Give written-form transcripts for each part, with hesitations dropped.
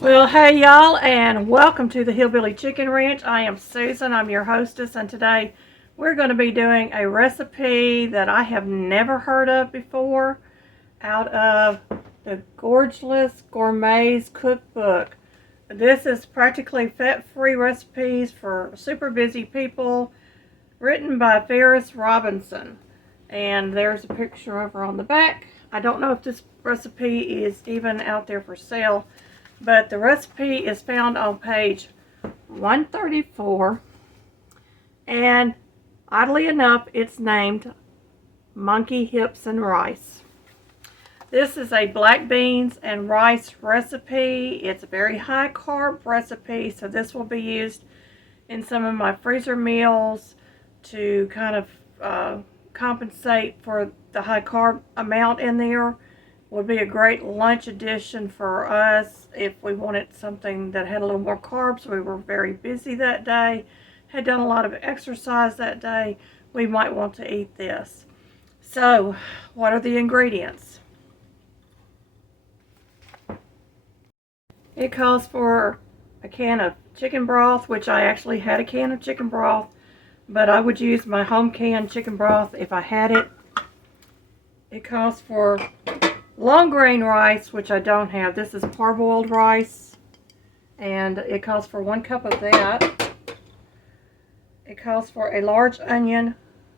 Well, hey y'all, and welcome to the Hillbilly Chicken Ranch. I am Susan, I'm your hostess, and today we're going to be doing a recipe that I have never heard of before out of the Gourmet's Cookbook. This is practically fat-free recipes for super busy people, written by Ferris Robinson. And there's a picture over on the back. I don't know if this recipe is even out there for sale, but the recipe is found on page 134, and oddly enough, it's named Monkey Hips and Rice. This is a black beans and rice recipe. It's a very high carb recipe, so this will be used in some of my freezer meals to kind of compensate for the high carb amount in there. Would be a great lunch addition for us if we wanted something that had a little more carbs. We were very busy that day, had done a lot of exercise that day. We might want to eat this. So, what are the ingredients? It calls for a can of chicken broth, which I actually had a can of chicken broth, but I would use my home canned chicken broth if I had it. It calls for long grain rice, which I don't have. This is parboiled rice, and it calls for 1 cup of that. It calls for a large onion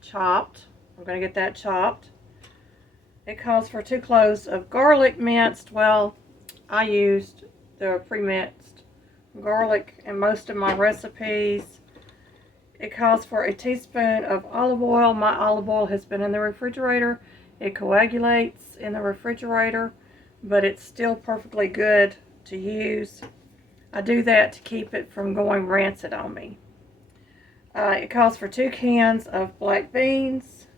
chopped. I'm going to get that chopped. It calls for 2 cloves of garlic minced. Well, I used the pre-minced garlic in most of my recipes. It calls for a teaspoon of olive oil. My olive oil has been in the refrigerator. It coagulates in the refrigerator, but it's still perfectly good to use. I do that to keep it from going rancid on me. It calls for 2 cans of black beans.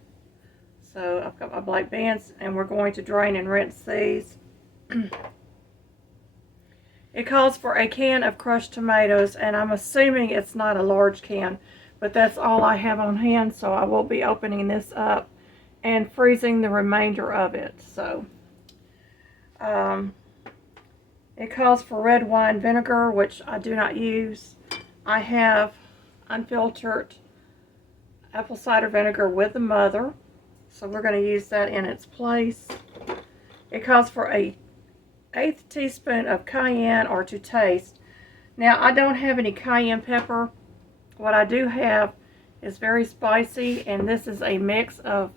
So I've got my black beans, and we're going to drain and rinse these. It calls for a can of crushed tomatoes, and I'm assuming it's not a large can, but that's all I have on hand, so I will be opening this up and freezing the remainder of it. So it calls for red wine vinegar, which I do not use. I have unfiltered apple cider vinegar with the mother, so we're going to use that in its place. It calls for a 1/8 teaspoon of cayenne, or to taste. Now, I don't have any cayenne pepper. What I do have is very spicy, and this is a mix of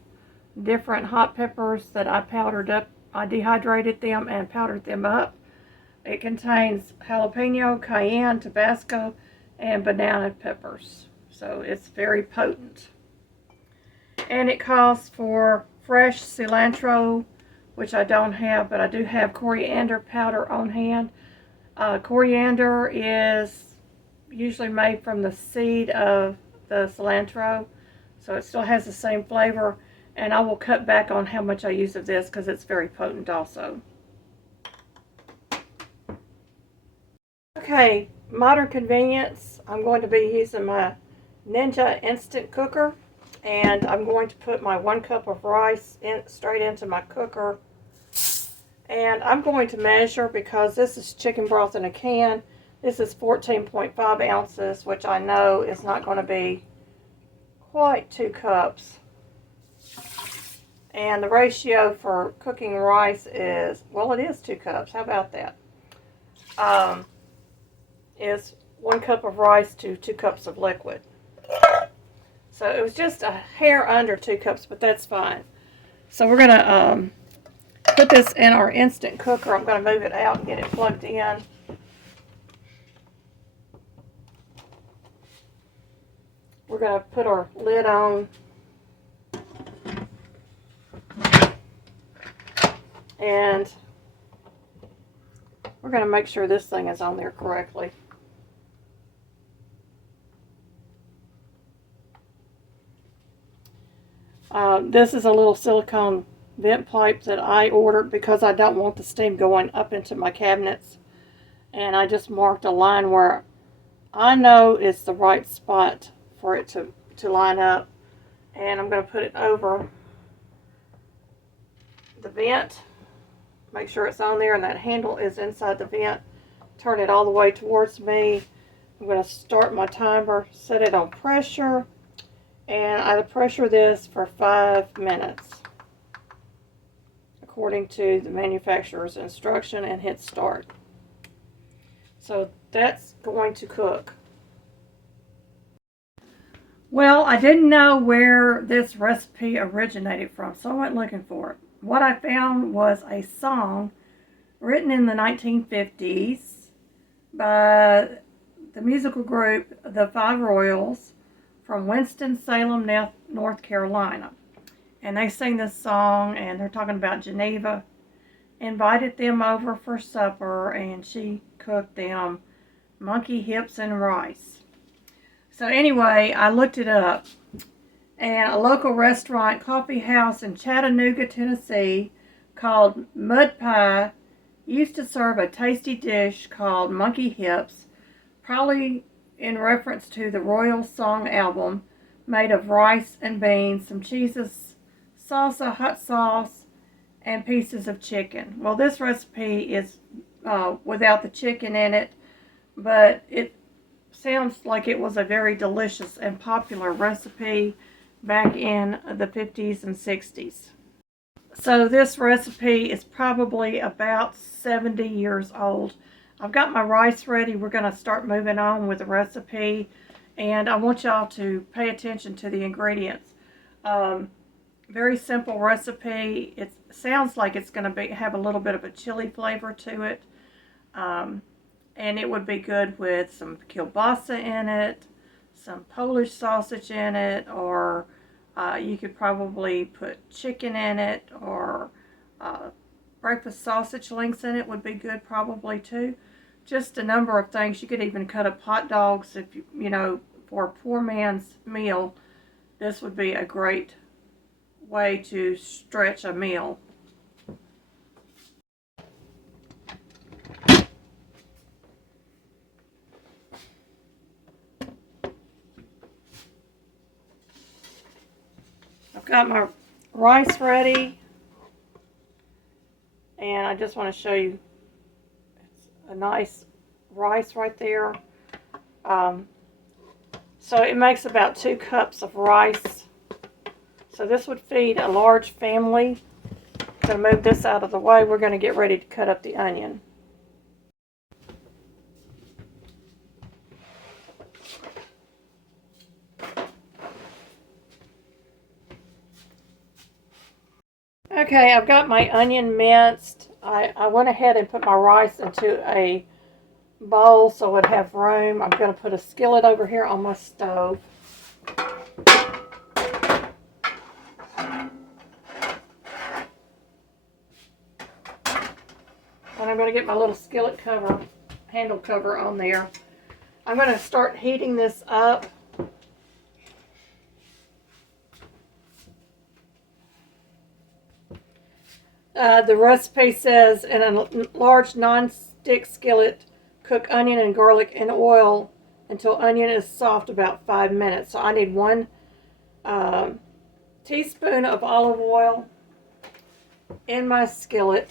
different hot peppers that I powdered up. I dehydrated them and powdered them up. It contains jalapeno, cayenne, Tabasco, and banana peppers. So it's very potent. And it calls for fresh cilantro, which I don't have, but I do have coriander powder on hand. Coriander is usually made from the seed of the cilantro, so it still has the same flavor. And I will cut back on how much I use of this because it's very potent also. Okay, modern convenience. I'm going to be using my Ninja instant cooker, and I'm going to put my 1 cup of rice straight into my cooker. And I'm going to measure, because this is chicken broth in a can. This is 14.5 ounces, which I know is not going to be quite 2 cups. And the ratio for cooking rice is, well, it is 2 cups. How about that? Is 1 cup of rice to 2 cups of liquid. So it was just a hair under 2 cups, but that's fine. So we're going to put this in our instant cooker. I'm going to move it out and get it plugged in. We're going to put our lid on. And we're going to make sure this thing is on there correctly. This is a little silicone vent pipe that I ordered because I don't want the steam going up into my cabinets. And I just marked a line where I know it's the right spot for it to to line up. And I'm going to put it over the vent. Make sure it's on there and that handle is inside the vent. Turn it all the way towards me. I'm going to start my timer, set it on pressure, and I pressure this for 5 minutes according to the manufacturer's instruction, and hit start. So that's going to cook. Well, I didn't know where this recipe originated from, so I went looking for it. What I found was a song written in the 1950s by the musical group The Five Royals from Winston-Salem, North Carolina. And they sing this song, and they're talking about Geneva invited them over for supper, and she cooked them monkey hips and rice. So anyway, I looked it up, and a local restaurant, coffee house in Chattanooga, Tennessee, called Mud Pie, used to serve a tasty dish called monkey hips, probably in reference to the Royal Song album, made of rice and beans, some cheeses, salsa, hot sauce, and pieces of chicken. Well, this recipe is without the chicken in it, but it sounds like it was a very delicious and popular recipe back in the 50s and 60s. So this recipe is probably about 70 years old. I've got my rice ready. We're going to start moving on with the recipe, and I want y'all to pay attention to the ingredients. Very simple recipe. It sounds like it's going to have a little bit of a chili flavor to it, and it would be good with some kielbasa in it, some Polish sausage in it, or you could probably put chicken in it, or breakfast sausage links in it would be good probably too. Just a number of things. You could even cut up hot dogs if you know, for a poor man's meal. This would be a great way to stretch a meal. I've got my rice ready, and I just want to show you, it's a nice rice right there. So it makes about 2 cups of rice. So this would feed a large family. I'm going to move this out of the way. We're going to get ready to cut up the onion. Okay, I've got my onion minced. I went ahead and put my rice into a bowl so it would have room. I'm going to put a skillet over here on my stove. And I'm going to get my little skillet cover, handle cover on there. I'm going to start heating this up. The recipe says, in a large non-stick skillet, cook onion and garlic in oil until onion is soft, about 5 minutes. So I need 1 teaspoon of olive oil in my skillet.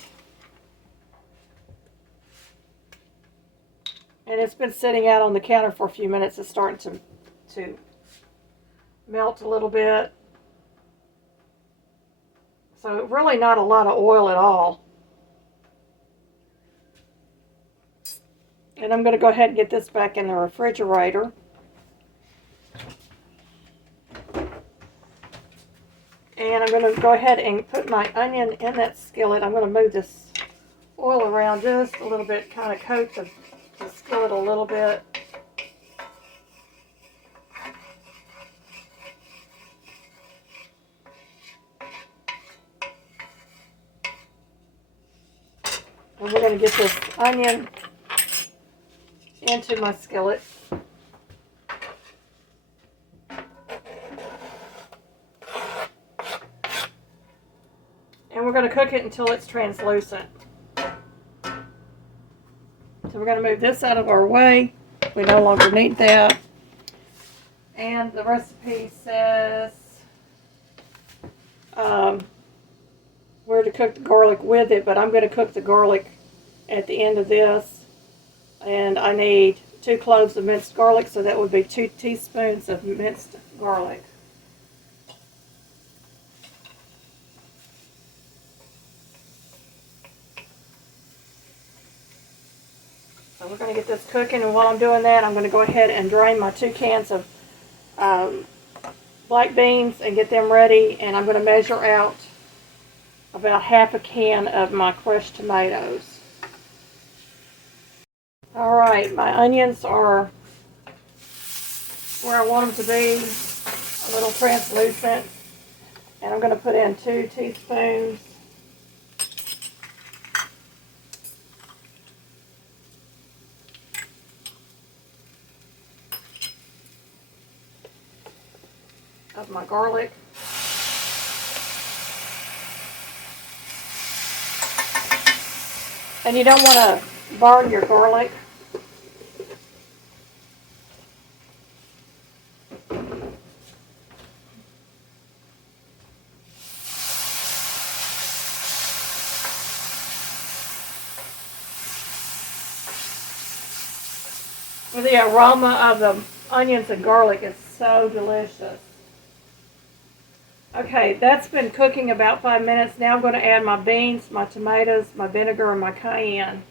And it's been sitting out on the counter for a few minutes. It's starting to melt a little bit. So really not a lot of oil at all. And I'm going to go ahead and get this back in the refrigerator. And I'm going to go ahead and put my onion in that skillet. I'm going to move this oil around just a little bit, kind of coat the skillet a little bit. And we're going to get this onion into my skillet. And we're going to cook it until it's translucent. So we're going to move this out of our way. We no longer need that. And and the recipe says where to cook the garlic with it, but I'm going to cook the garlic at the end of this. And I need 2 cloves of minced garlic, so that would be 2 teaspoons of minced garlic. So we're going to get this cooking, and while I'm doing that, I'm going to go ahead and drain my 2 cans of black beans and get them ready, and I'm going to measure out about half a can of my crushed tomatoes. Alright, my onions are where I want them to be, a little translucent, and I'm going to put in 2 teaspoons of my garlic. And you don't want to burn your garlic. The aroma of the onions and garlic is so delicious. Okay, that's been cooking about 5 minutes. Now I'm going to add my beans, my tomatoes, my vinegar, and my cayenne.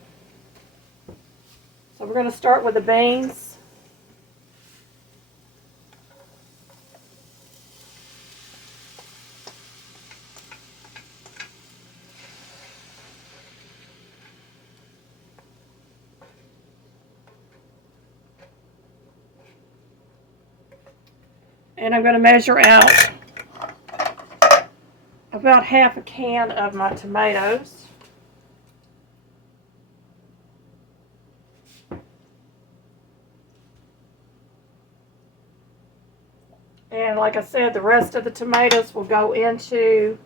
So we're going to start with the beans. And I'm going to measure out about half a can of my tomatoes. And like I said, the rest of the tomatoes will go into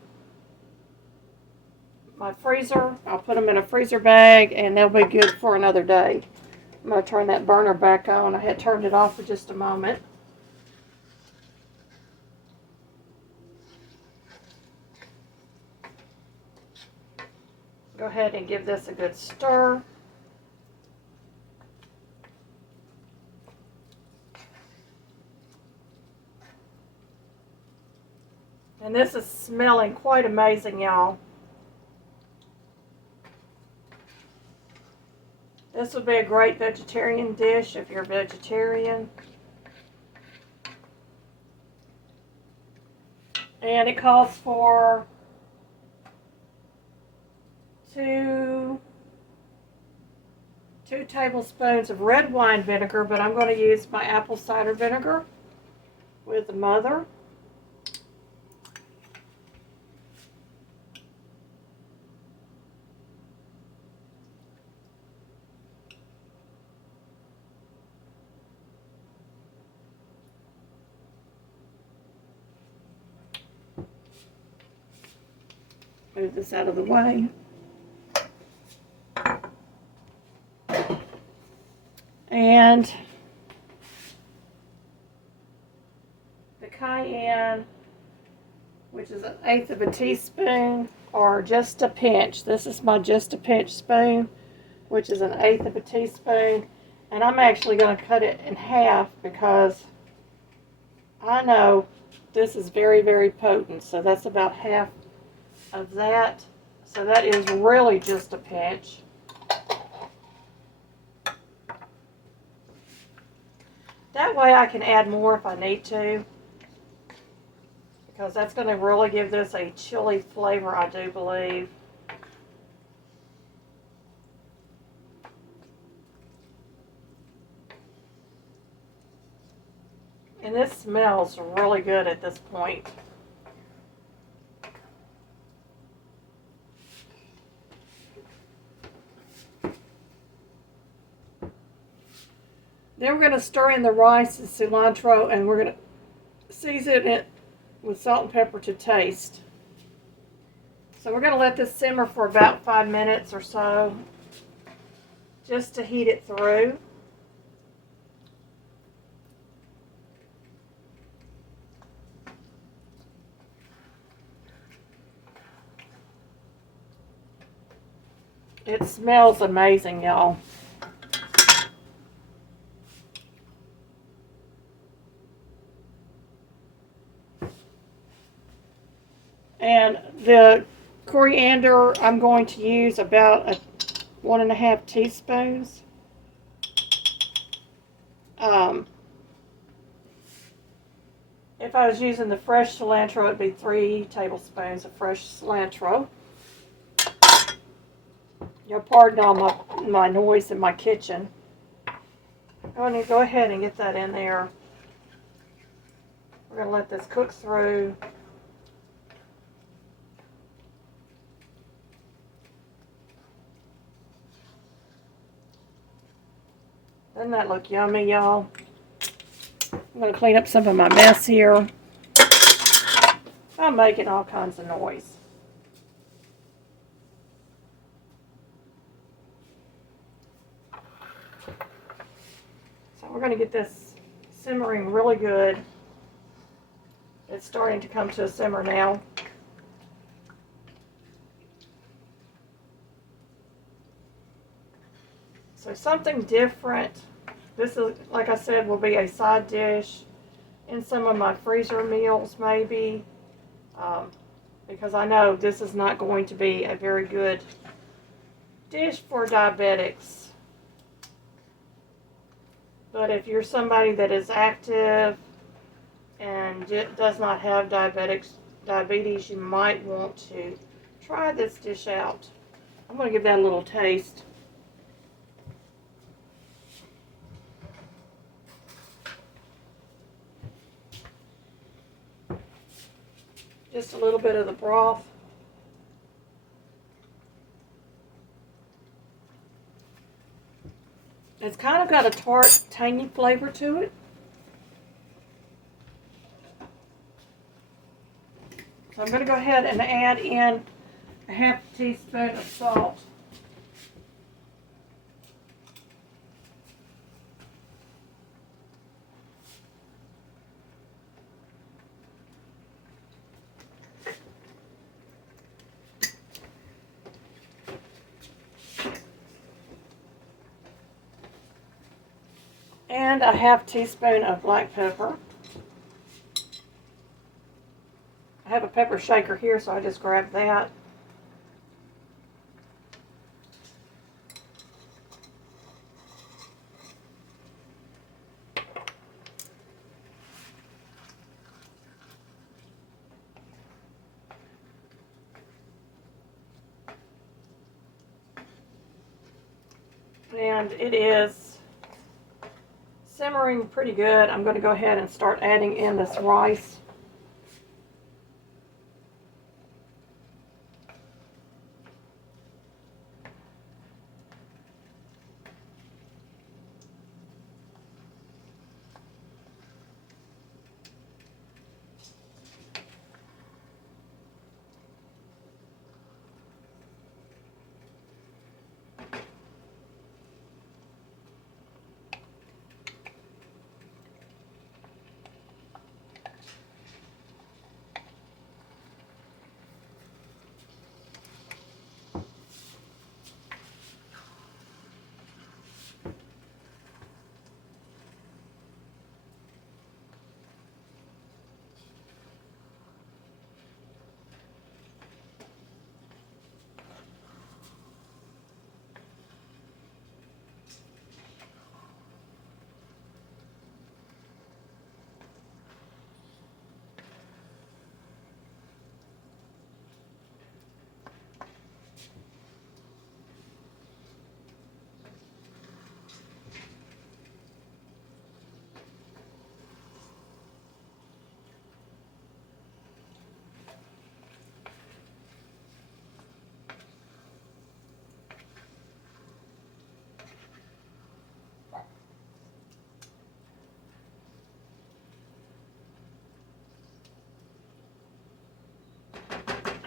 my freezer. I'll put them in a freezer bag and they'll be good for another day. I'm going to turn that burner back on. I had turned it off for just a moment. Go ahead and give this a good stir. And this is smelling quite amazing, y'all. This would be a great vegetarian dish if you're a vegetarian. And it calls for 2 tablespoons of red wine vinegar, but I'm going to use my apple cider vinegar with the mother. Move this out of the way. And the cayenne, which is 1/8 of a teaspoon, or just a pinch. This is my just a pinch spoon, which is 1/8 of a teaspoon. And I'm actually going to cut it in half because I know this is very, very potent. So that's about half of that. So that is really just a pinch. That way I can add more if I need to, because that's going to really give this a chili flavor, I do believe. And this smells really good at this point. Then we're going to stir in the rice and cilantro, and we're going to season it with salt and pepper to taste. So we're going to let this simmer for about 5 minutes or so, just to heat it through. It smells amazing, y'all. And the coriander, I'm going to use about 1.5 teaspoons. If I was using the fresh cilantro, it'd be 3 tablespoons of fresh cilantro. You'll pardon all my noise in my kitchen. I'm going to go ahead and get that in there. We're going to let this cook through. Doesn't that look yummy, y'all? I'm going to clean up some of my mess here. I'm making all kinds of noise. So we're going to get this simmering really good. It's starting to come to a simmer now. So something different. This is, like I said, will be a side dish in some of my freezer meals maybe. Because I know this is not going to be a very good dish for diabetics. But if you're somebody that is active and does not have diabetes, you might want to try this dish out. I'm going to give that a little taste. Just a little bit of the broth. It's kind of got a tart, tangy flavor to it. So I'm going to go ahead and add in 1/2 teaspoon of salt. And 1/2 teaspoon of black pepper. I have a pepper shaker here, so I just grabbed that. And it is simmering pretty good. I'm going to go ahead and start adding in this rice.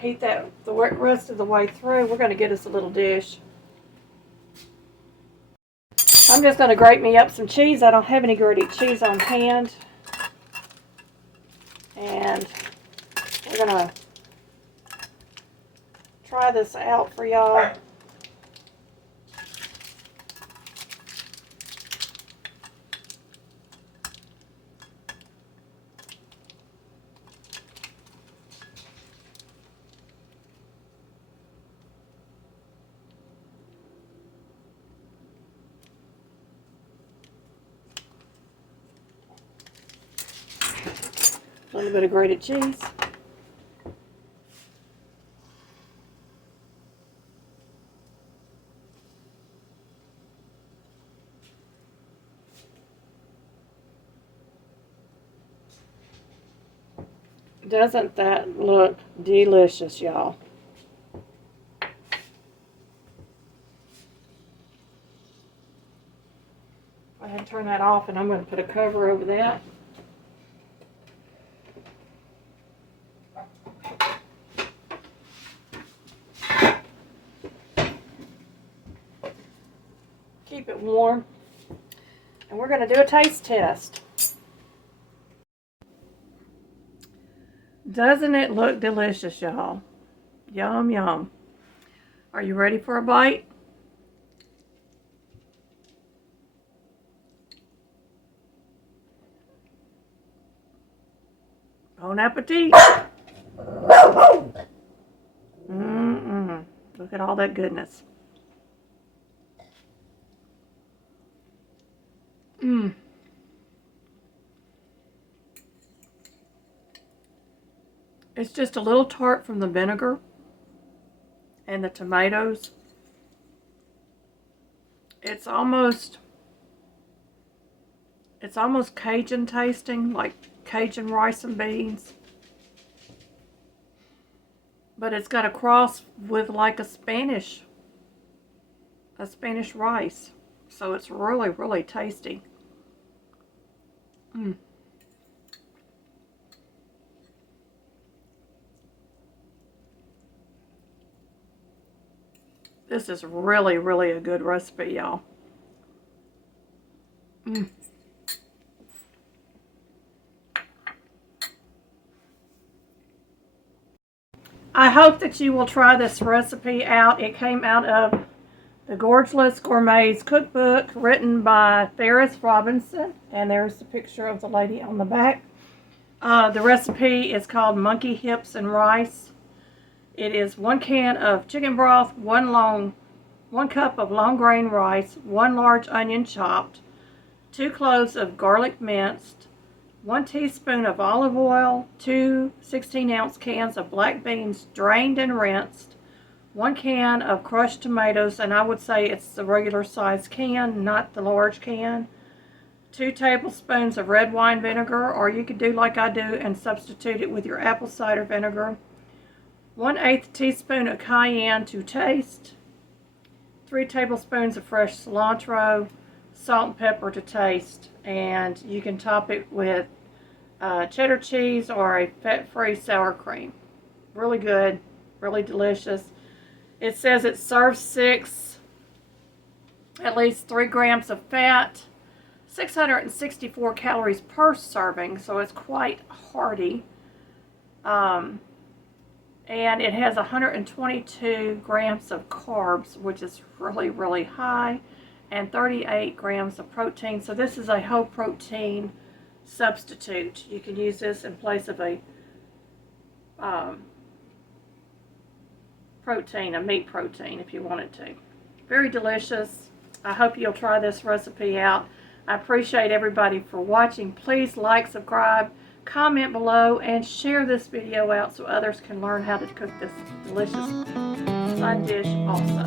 Heat that the rest of the way through. We're going to get us a little dish. I'm just going to grate me up some cheese. I don't have any grated cheese on hand. And we're going to try this out for y'all. A little bit of grated cheese. Doesn't that look delicious, y'all? Go ahead and turn that off, and I'm going to put a cover over that. Keep it warm. And we're going to do a taste test. Doesn't it look delicious, y'all? Yum, yum. Are you ready for a bite? Bon appetit. Look at all that goodness. It's just a little tart from the vinegar and the tomatoes. It's almost Cajun tasting, like Cajun rice and beans. But it's got a cross with like a Spanish rice. So it's really, really tasty. This is really, really a good recipe, y'all. I hope that you will try this recipe out. It came out of the Gourmet's Cookbook, written by Ferris Robinson. And there's the picture of the lady on the back. The recipe is called Monkey Hips and Rice. It is 1 can of chicken broth, 1 cup of long grain rice, 1 large onion chopped, 2 cloves of garlic minced, 1 teaspoon of olive oil, 2 16-ounce cans of black beans drained and rinsed, 1 can of crushed tomatoes, and I would say it's the regular size can, not the large can, 2 tablespoons of red wine vinegar, or you could do like I do and substitute it with your apple cider vinegar, 1/8 teaspoon of cayenne to taste, 3 tablespoons of fresh cilantro, salt and pepper to taste, and you can top it with cheddar cheese or a fat-free sour cream. Really good, really delicious. It says it serves at least 3 grams of fat, 664 calories per serving, so it's quite hearty. And it has 122 grams of carbs, which is really, really high, and 38 grams of protein. So this is a whole protein substitute. You can use this in place of a meat protein if you wanted to. Very delicious. I hope you'll try this recipe out. I appreciate everybody for watching. Please like, subscribe, comment below, and share this video out so others can learn how to cook this delicious side dish also.